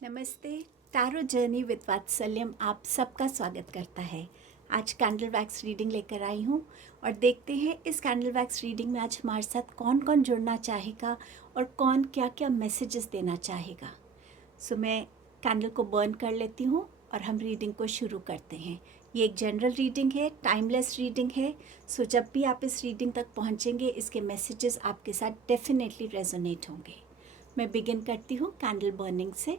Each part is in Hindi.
नमस्ते। टैरो जर्नी विद वात्सल्यम आप सबका स्वागत करता है। आज कैंडल वैक्स रीडिंग लेकर आई हूँ और देखते हैं इस कैंडल वैक्स रीडिंग में आज हमारे साथ कौन कौन जुड़ना चाहेगा और कौन क्या क्या मैसेजेस देना चाहेगा। सो मैं कैंडल को बर्न कर लेती हूँ और हम रीडिंग को शुरू करते हैं। ये एक जनरल रीडिंग है, टाइमलेस रीडिंग है। सो जब भी आप इस रीडिंग तक पहुँचेंगे इसके मैसेजेस आपके साथ डेफिनेटली रेजोनेट होंगे। मैं बिगिन करती हूँ कैंडल बर्निंग से।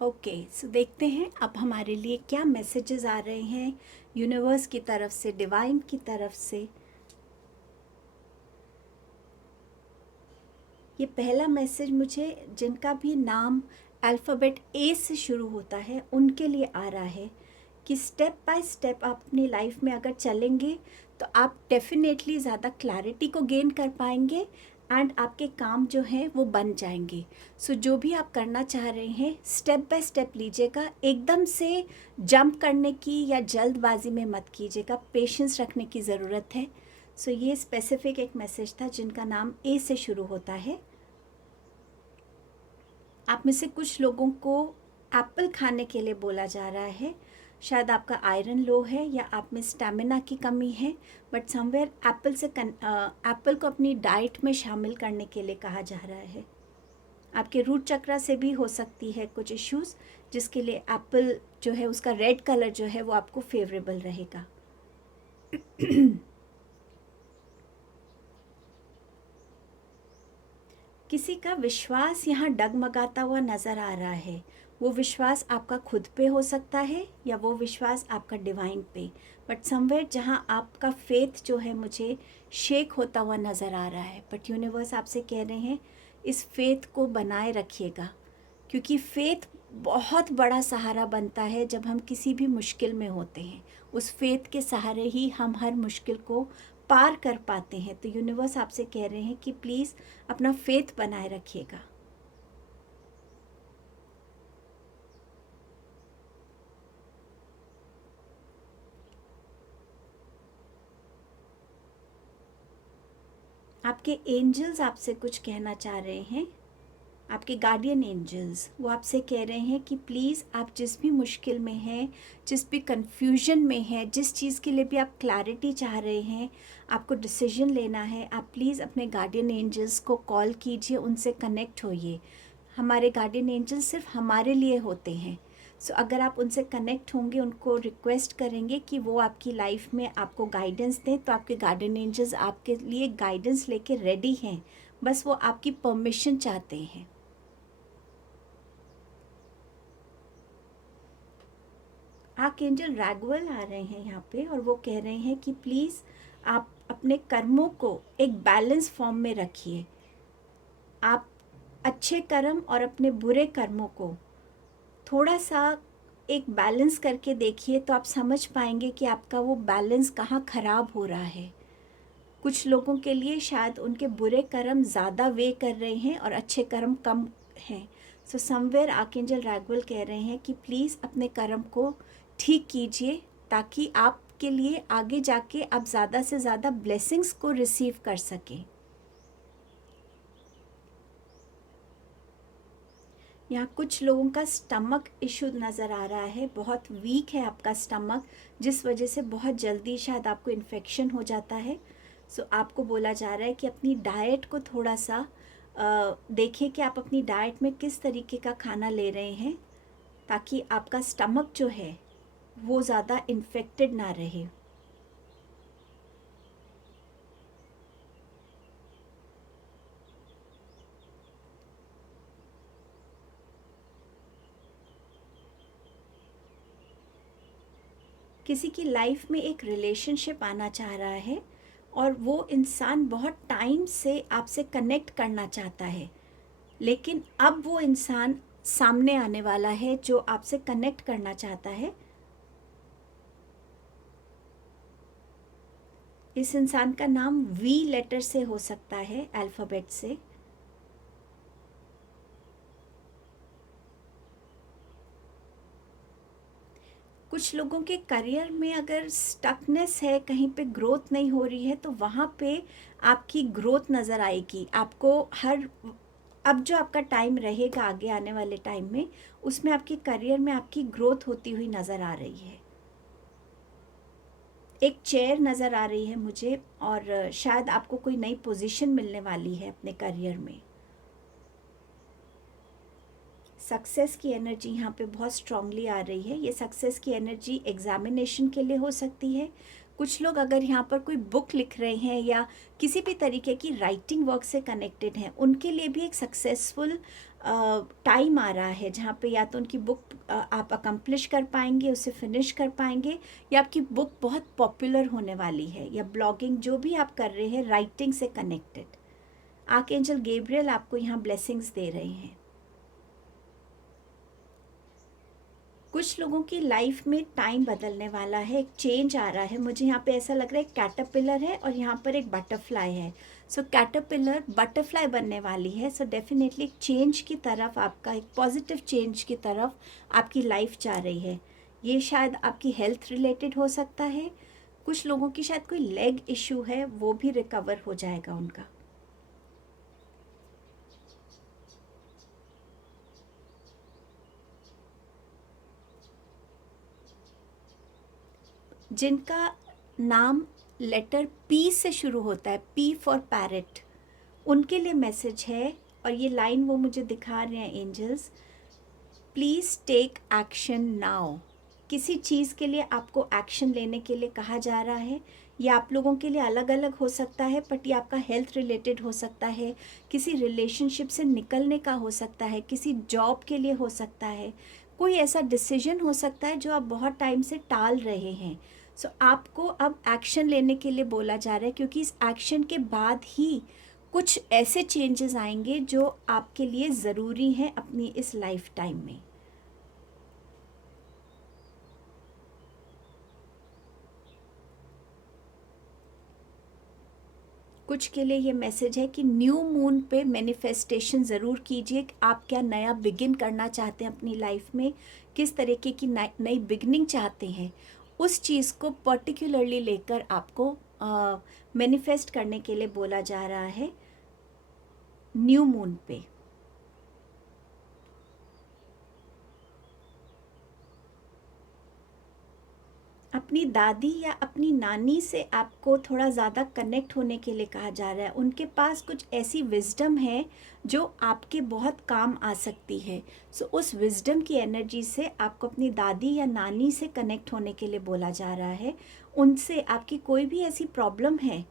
ओके, सो देखते हैं अब हमारे लिए क्या मैसेजेस आ रहे हैं यूनिवर्स की तरफ से, डिवाइन की तरफ से। ये पहला मैसेज मुझे जिनका भी नाम अल्फ़ाबेट ए से शुरू होता है उनके लिए आ रहा है कि स्टेप बाय स्टेप आप अपनी लाइफ में अगर चलेंगे तो आप डेफिनेटली ज़्यादा क्लैरिटी को गेन कर पाएंगे एंड आपके काम जो हैं वो बन जाएंगे। सो जो भी आप करना चाह रहे हैं स्टेप बाय स्टेप लीजिएगा, एकदम से जंप करने की या जल्दबाजी में मत कीजिएगा, पेशेंस रखने की ज़रूरत है। सो ये स्पेसिफिक एक मैसेज था जिनका नाम ए से शुरू होता है। आप में से कुछ लोगों को एप्पल खाने के लिए बोला जा रहा है। शायद आपका आयरन लो है या आप में स्टैमिना की कमी है, बट समवेयर एप्पल को अपनी डाइट में शामिल करने के लिए कहा जा रहा है। आपके रूट चक्रा से भी हो सकती है कुछ इश्यूज, जिसके लिए एप्पल जो है उसका रेड कलर जो है वो आपको फेवरेबल रहेगा। किसी का विश्वास यहाँ डगमगाता हुआ नज़र आ रहा है। वो विश्वास आपका खुद पे हो सकता है या वो विश्वास आपका डिवाइन पे, बट समवेयर जहाँ आपका फेथ जो है मुझे शेक होता हुआ नज़र आ रहा है। बट यूनिवर्स आपसे कह रहे हैं इस फेथ को बनाए रखिएगा, क्योंकि फेथ बहुत बड़ा सहारा बनता है जब हम किसी भी मुश्किल में होते हैं। उस फेथ के सहारे ही हम हर मुश्किल को पार कर पाते हैं। तो यूनिवर्स आपसे कह रहे हैं कि प्लीज़ अपना फेथ बनाए रखिएगा। आपके एंजल्स आपसे कुछ कहना चाह रहे हैं। आपके गार्डियन एंजल्स वो आपसे कह रहे हैं कि प्लीज़ आप जिस भी मुश्किल में हैं, जिस भी कंफ्यूजन में हैं, जिस चीज़ के लिए भी आप क्लैरिटी चाह रहे हैं, आपको डिसीजन लेना है, आप प्लीज़ अपने गार्डियन एंजल्स को कॉल कीजिए, उनसे कनेक्ट होइए। हमारे गार्डियन एंजल्स सिर्फ हमारे लिए होते हैं। सो अगर आप उनसे कनेक्ट होंगे, उनको रिक्वेस्ट करेंगे कि वो आपकी लाइफ में आपको गाइडेंस दें, तो आपके गार्डियन एंजल्स आपके लिए गाइडेंस लेके रेडी हैं। बस वो आपकी परमिशन चाहते हैं। आर्कएंजल रैगुएल आ रहे हैं यहाँ पे और वो कह रहे हैं कि प्लीज़ आप अपने कर्मों को एक बैलेंस फॉर्म में रखिए। आप अच्छे कर्म और अपने बुरे कर्मों को थोड़ा सा एक बैलेंस करके देखिए, तो आप समझ पाएंगे कि आपका वो बैलेंस कहाँ ख़राब हो रहा है। कुछ लोगों के लिए शायद उनके बुरे कर्म ज़्यादा वे कर रहे हैं और अच्छे कर्म कम हैं। सो समवेयर आर्कएंजल रैगुएल कह रहे हैं कि प्लीज़ अपने कर्म को ठीक कीजिए, ताकि आपके लिए आगे जाके आप ज़्यादा से ज़्यादा ब्लेसिंग्स को रिसीव कर सकें। यहाँ कुछ लोगों का स्टमक इशू नज़र आ रहा है, बहुत वीक है आपका स्टमक, जिस वजह से बहुत जल्दी शायद आपको इन्फेक्शन हो जाता है। सो आपको बोला जा रहा है कि अपनी डाइट को थोड़ा सा देखिए कि आप अपनी डाइट में किस तरीके का खाना ले रहे हैं, ताकि आपका स्टमक जो है वो ज़्यादा इन्फेक्टेड ना रहे। किसी की लाइफ में एक रिलेशनशिप आना चाह रहा है और वो इंसान बहुत टाइम से आपसे कनेक्ट करना चाहता है, लेकिन अब वो इंसान सामने आने वाला है जो आपसे कनेक्ट करना चाहता है। इस इंसान का नाम वी लेटर से हो सकता है, अल्फ़ाबेट से। कुछ लोगों के करियर में अगर स्टकनेस है, कहीं पे ग्रोथ नहीं हो रही है, तो वहाँ पे आपकी ग्रोथ नज़र आएगी। आपको हर अब जो आपका टाइम रहेगा आगे आने वाले टाइम में, उसमें आपके करियर में आपकी ग्रोथ होती हुई नज़र आ रही है। एक चेयर नज़र आ रही है मुझे, और शायद आपको कोई नई पोजीशन मिलने वाली है अपने करियर में। सक्सेस की एनर्जी यहाँ पे बहुत स्ट्रांगली आ रही है। ये सक्सेस की एनर्जी एग्जामिनेशन के लिए हो सकती है। कुछ लोग अगर यहाँ पर कोई बुक लिख रहे हैं या किसी भी तरीके की राइटिंग वर्क से कनेक्टेड हैं, उनके लिए भी एक सक्सेसफुल टाइम आ रहा है, जहाँ पे या तो उनकी बुक आप अकम्प्लिश कर पाएंगे, उसे फिनिश कर पाएंगे, या आपकी बुक बहुत पॉपुलर होने वाली है, या ब्लॉगिंग जो भी आप कर रहे हैं राइटिंग से कनेक्टेड। आर्कएंजल गैब्रियल आपको यहाँ ब्लेसिंग्स दे रहे हैं। कुछ लोगों की लाइफ में टाइम बदलने वाला है, एक चेंज आ रहा है। मुझे यहाँ पे ऐसा लग रहा है कैटरपिलर है और यहाँ पर एक बटरफ्लाई है। सो कैटरपिलर बटरफ्लाई बनने वाली है। सो डेफिनेटली एक चेंज की तरफ, आपका एक पॉजिटिव चेंज की तरफ आपकी लाइफ जा रही है। ये शायद आपकी हेल्थ रिलेटेड हो सकता है। कुछ लोगों की शायद कोई लेग इशू है, वो भी रिकवर हो जाएगा उनका। जिनका नाम लेटर पी से शुरू होता है, पी फॉर पैरेट, उनके लिए मैसेज है। और ये लाइन वो मुझे दिखा रहे हैं angels, please take action now. किसी चीज़ के लिए आपको एक्शन लेने के लिए कहा जा रहा है। ये आप लोगों के लिए अलग अलग हो सकता है, बट ये आपका हेल्थ रिलेटेड हो सकता है, किसी रिलेशनशिप से निकलने का हो सकता है, किसी जॉब के लिए हो सकता है, कोई ऐसा डिसीजन हो सकता है जो आप बहुत टाइम से टाल रहे हैं। सो आपको अब एक्शन लेने के लिए बोला जा रहा है, क्योंकि इस एक्शन के बाद ही कुछ ऐसे चेंजेस आएंगे जो आपके लिए ज़रूरी हैं अपनी इस लाइफ टाइम में। कुछ के लिए ये मैसेज है कि न्यू मून पे मैनिफेस्टेशन ज़रूर कीजिए। आप क्या नया बिगिन करना चाहते हैं अपनी लाइफ में, किस तरीके की नई बिगनिंग चाहते हैं, उस चीज़ को पर्टिकुलरली लेकर आपको मैनिफेस्ट करने के लिए बोला जा रहा है न्यू मून पे। अपनी दादी या अपनी नानी से आपको थोड़ा ज़्यादा कनेक्ट होने के लिए कहा जा रहा है। उनके पास कुछ ऐसी विज़डम है जो आपके बहुत काम आ सकती है। सो उस विज़डम की एनर्जी से आपको अपनी दादी या नानी से कनेक्ट होने के लिए बोला जा रहा है। उनसे आपकी कोई भी ऐसी प्रॉब्लम है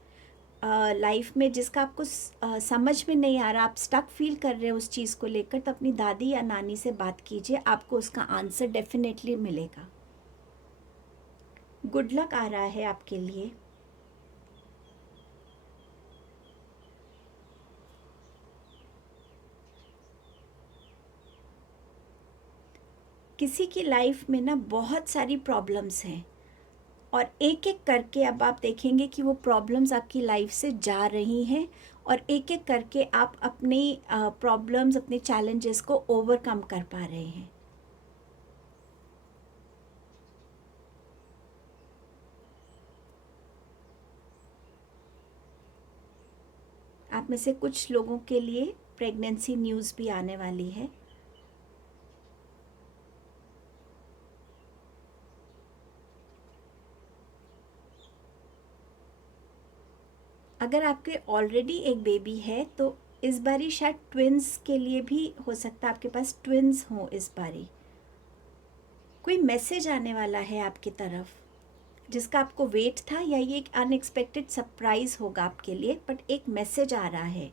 लाइफ में जिसका आपको समझ में नहीं आ रहा, आप स्टक फील कर रहे हो उस चीज़ को लेकर, तो अपनी दादी या नानी से बात कीजिए, आपको उसका आंसर डेफिनेटली मिलेगा। गुड लक आ रहा है आपके लिए। किसी की लाइफ में ना बहुत सारी प्रॉब्लम्स हैं, और एक एक करके अब आप देखेंगे कि वो प्रॉब्लम्स आपकी लाइफ से जा रही हैं, और एक एक करके आप अपनी प्रॉब्लम्स, अपने चैलेंजेस को ओवरकम कर पा रहे हैं। आप में से कुछ लोगों के लिए प्रेगनेंसी न्यूज़ भी आने वाली है। अगर आपके ऑलरेडी एक बेबी है तो इस बारी शायद ट्विन्स के लिए भी हो सकता है आपके पास ट्विन्स हों इस बारी। कोई मैसेज आने वाला है आपकी तरफ जिसका आपको वेट था, या ये एक अनएक्सपेक्टेड सरप्राइज होगा आपके लिए, बट एक मैसेज आ रहा है।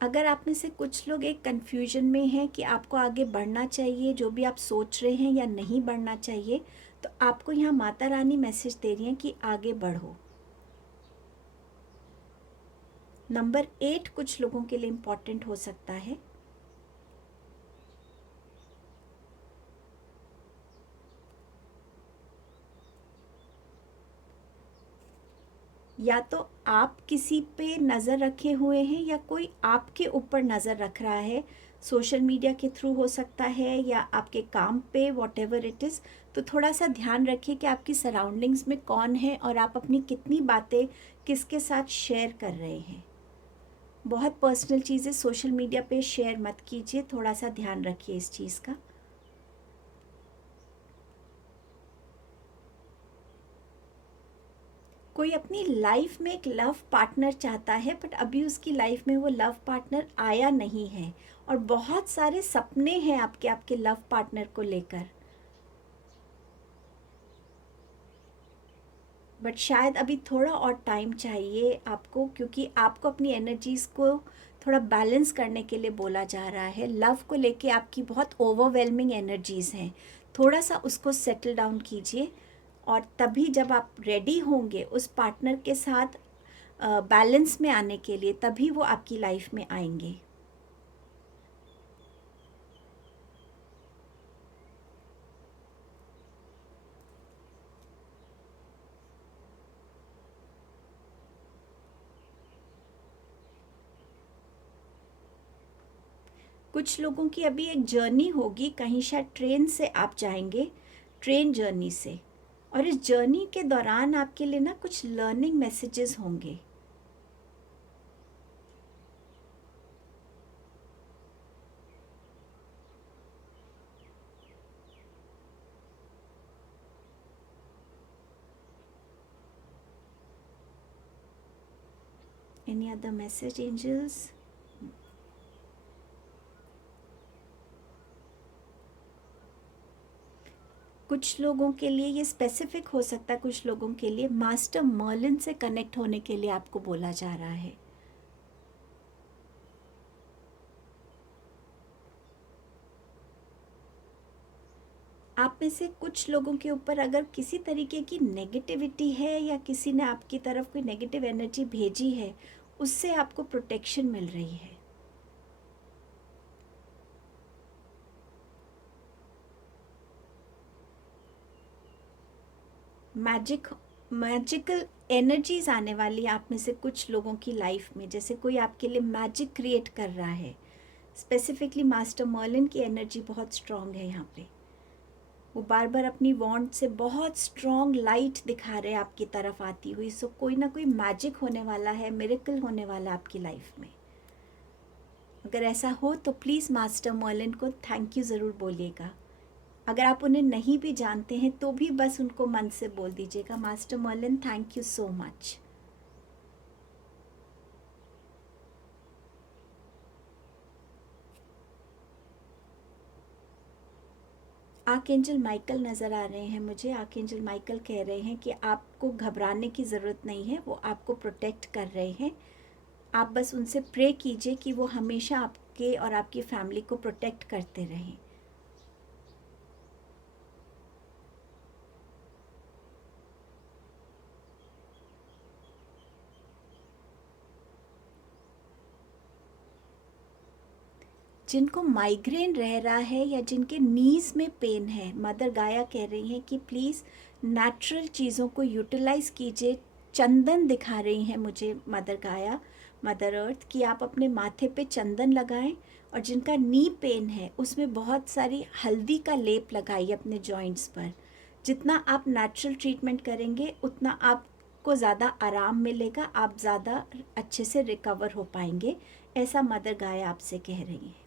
अगर आप में से कुछ लोग एक कन्फ्यूजन में हैं कि आपको आगे बढ़ना चाहिए, जो भी आप सोच रहे हैं, या नहीं बढ़ना चाहिए, तो आपको यहाँ माता रानी मैसेज दे रही हैं कि आगे बढ़ो। नंबर 8 कुछ लोगों के लिए इम्पॉर्टेंट हो सकता है। या तो आप किसी पे नज़र रखे हुए हैं या कोई आपके ऊपर नज़र रख रहा है, सोशल मीडिया के थ्रू हो सकता है या आपके काम पे, वॉट एवर इट इज़। तो थोड़ा सा ध्यान रखिए कि आपकी सराउंडिंग्स में कौन है और आप अपनी कितनी बातें किसके साथ शेयर कर रहे हैं। बहुत पर्सनल चीज़ें सोशल मीडिया पे शेयर मत कीजिए, थोड़ा सा ध्यान रखिए इस चीज़ का। कोई अपनी लाइफ में एक लव पार्टनर चाहता है, बट अभी उसकी लाइफ में वो लव पार्टनर आया नहीं है और बहुत सारे सपने हैं आपके आपके लव पार्टनर को लेकर, बट शायद अभी थोड़ा और टाइम चाहिए आपको, क्योंकि आपको अपनी एनर्जीज़ को थोड़ा बैलेंस करने के लिए बोला जा रहा है। लव को लेके आपकी बहुत ओवरवेलमिंग एनर्जीज़ हैं, थोड़ा सा उसको सेटल डाउन कीजिए और तभी जब आप रेडी होंगे उस पार्टनर के साथ बैलेंस में आने के लिए, तभी वो आपकी लाइफ में आएंगे। कुछ लोगों की अभी एक जर्नी होगी, कहीं शायद ट्रेन से आप जाएंगे, ट्रेन जर्नी से, और इस जर्नी के दौरान आपके लिए ना कुछ लर्निंग मैसेजेस होंगे। Any other message, angels? कुछ लोगों के लिए ये स्पेसिफिक हो सकता है, कुछ लोगों के लिए मास्टर मर्लिन से कनेक्ट होने के लिए आपको बोला जा रहा है। आप में से कुछ लोगों के ऊपर अगर किसी तरीके की नेगेटिविटी है या किसी ने आपकी तरफ कोई नेगेटिव एनर्जी भेजी है, उससे आपको प्रोटेक्शन मिल रही है। मैजिकल एनर्जीज आने वाली आप में से कुछ लोगों की लाइफ में, जैसे कोई आपके लिए मैजिक क्रिएट कर रहा है। स्पेसिफिकली मास्टर मर्लिन की एनर्जी बहुत स्ट्रांग है यहाँ पे। वो बार बार अपनी वॉन्ड से बहुत स्ट्रांग लाइट दिखा रहे हैं आपकी तरफ आती हुई। सो कोई ना कोई मैजिक होने वाला है, मिरेकल होने वाला है आपकी लाइफ में। अगर ऐसा हो तो प्लीज़ मास्टर मर्लिन को थैंक यू ज़रूर बोलिएगा। अगर आप उन्हें नहीं भी जानते हैं तो भी बस उनको मन से बोल दीजिएगा, master Merlin thank you so much. Archangel Michael नज़र आ रहे हैं मुझे। आर्कएंजल माइकल कह रहे हैं कि आपको घबराने की ज़रूरत नहीं है, वो आपको प्रोटेक्ट कर रहे हैं। आप बस उनसे प्रे कीजिए कि वो हमेशा आपके और आपकी फैमिली को प्रोटेक्ट करते रहें। जिनको माइग्रेन रह रहा है या जिनके नीज़ में पेन है, मदर गाया कह रही हैं कि प्लीज़ नेचुरल चीज़ों को यूटिलाइज़ कीजिए। चंदन दिखा रही हैं मुझे मदर गाया, मदर अर्थ, कि आप अपने माथे पे चंदन लगाएं, और जिनका नी पेन है उसमें बहुत सारी हल्दी का लेप लगाइए अपने जॉइंट्स पर। जितना आप नेचुरल ट्रीटमेंट करेंगे उतना आपको ज़्यादा आराम मिलेगा, आप ज़्यादा अच्छे से रिकवर हो पाएंगे, ऐसा मदर गाया आपसे कह रही हैं।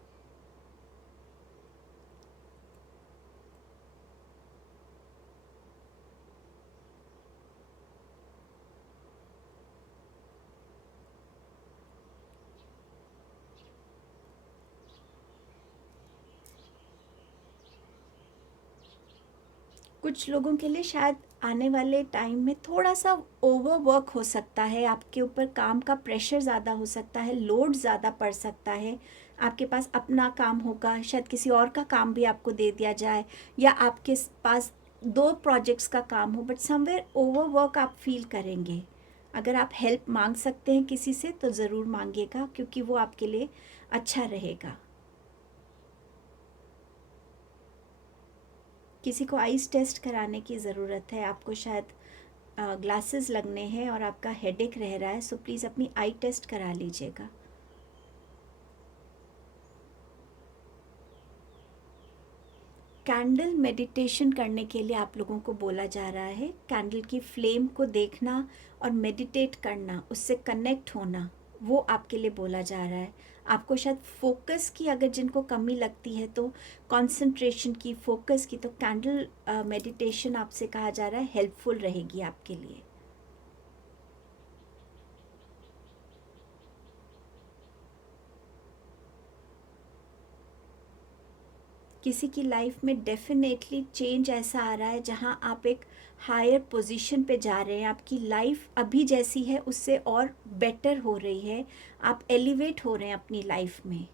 कुछ लोगों के लिए शायद आने वाले टाइम में थोड़ा सा ओवरवर्क हो सकता है, आपके ऊपर काम का प्रेशर ज़्यादा हो सकता है, लोड ज़्यादा पड़ सकता है। आपके पास अपना काम होगा, शायद किसी और का काम भी आपको दे दिया जाए, या आपके पास दो प्रोजेक्ट्स का काम हो, बट समवेयर ओवरवर्क आप फील करेंगे। अगर आप हेल्प मांग सकते हैं किसी से तो ज़रूर मांगिएगा, क्योंकि वो आपके लिए अच्छा रहेगा। किसी को आइस टेस्ट कराने की ज़रूरत है, आपको शायद ग्लासेस लगने हैं और आपका हेडेक रह रहा है, सो प्लीज़ अपनी आई टेस्ट करा लीजिएगा। कैंडल मेडिटेशन करने के लिए आप लोगों को बोला जा रहा है। कैंडल की फ्लेम को देखना और मेडिटेट करना, उससे कनेक्ट होना, वो आपके लिए बोला जा रहा है। आपको शायद फोकस की अगर जिनको कमी लगती है, तो कंसंट्रेशन की, फोकस की, तो कैंडल मेडिटेशन आपसे कहा जा रहा है हेल्पफुल रहेगी आपके लिए। किसी की लाइफ में डेफिनेटली चेंज ऐसा आ रहा है जहां आप एक हायर पोजीशन पे जा रहे हैं। आपकी लाइफ अभी जैसी है उससे और बेटर हो रही है, आप एलिवेट हो रहे हैं अपनी लाइफ में।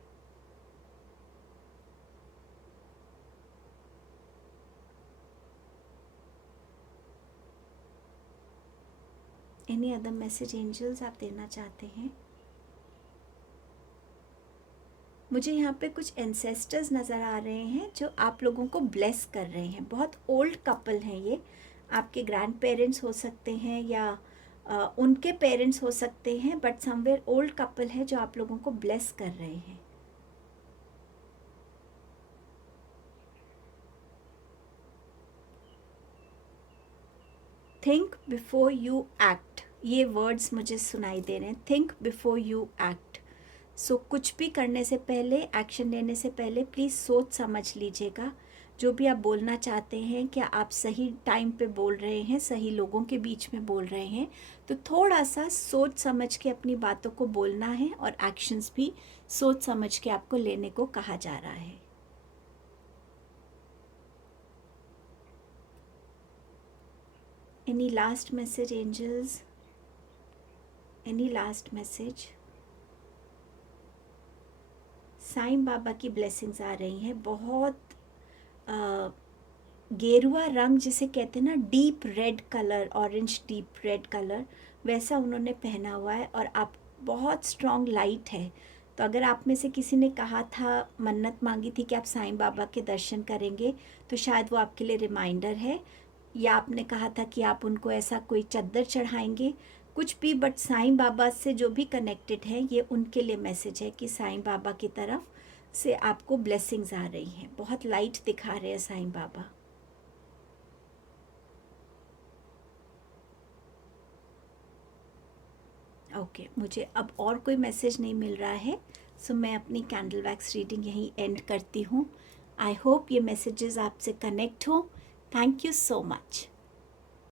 एनी अदर मैसेज एंजल्स आप देना चाहते हैं? मुझे यहाँ पे कुछ एंसेस्टर्स नज़र आ रहे हैं जो आप लोगों को ब्लेस कर रहे हैं। बहुत ओल्ड कपल हैं ये, आपके ग्रैंड पेरेंट्स हो सकते हैं या उनके पेरेंट्स हो सकते हैं, बट समवेयर ओल्ड कपल है जो आप लोगों को ब्लेस कर रहे हैं। थिंक बिफोर यू एक्ट, ये वर्ड्स मुझे सुनाई दे रहे हैं। Think before you act. So कुछ भी करने से पहले, एक्शन लेने से पहले प्लीज़ सोच समझ लीजिएगा। जो भी आप बोलना चाहते हैं, क्या आप सही टाइम पे बोल रहे हैं, सही लोगों के बीच में बोल रहे हैं, तो थोड़ा सा सोच समझ के अपनी बातों को बोलना है, और एक्शंस भी सोच समझ के आपको लेने को कहा जा रहा है। Any last message angels? Any last message? Sai Baba की ब्लेसिंग्स आ रही हैं। बहुत गेरुआ रंग जिसे कहते हैं ना, deep red colour, orange deep red colour, वैसा उन्होंने पहना हुआ है, और आप बहुत स्ट्रॉन्ग लाइट है। तो अगर आप में से किसी ने कहा था, मन्नत मांगी थी कि आप साईं बाबा के दर्शन करेंगे, तो शायद वो आपके लिए रिमाइंडर है। या आपने कहा था कि आप उनको ऐसा कोई चद्दर चढ़ाएंगे, कुछ भी, बट साईं बाबा से जो भी कनेक्टेड है, ये उनके लिए मैसेज है कि साईं बाबा की तरफ से आपको ब्लेसिंग्स आ रही हैं। बहुत लाइट दिखा रहे हैं साईं बाबा। ओके, मुझे अब और कोई मैसेज नहीं मिल रहा है, सो मैं अपनी कैंडल वैक्स रीडिंग यहीं एंड करती हूँ। आई होप ये मैसेजेस आपसे कनेक्ट हो। Thank you so much.